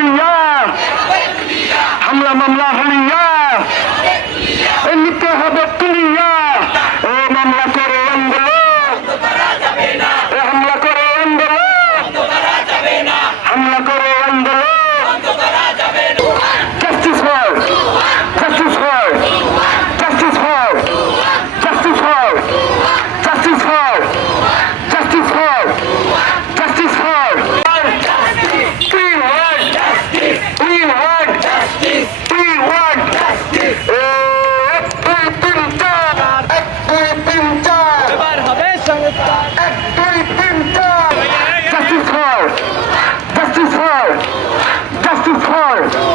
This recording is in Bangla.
হলিয়া হামলা, মামলা হলিয়া নিতে হবে তুলিয়া। ও মামলা করে আন্দোলন। হামলা করে আন্দোলন। হামলা করে Four.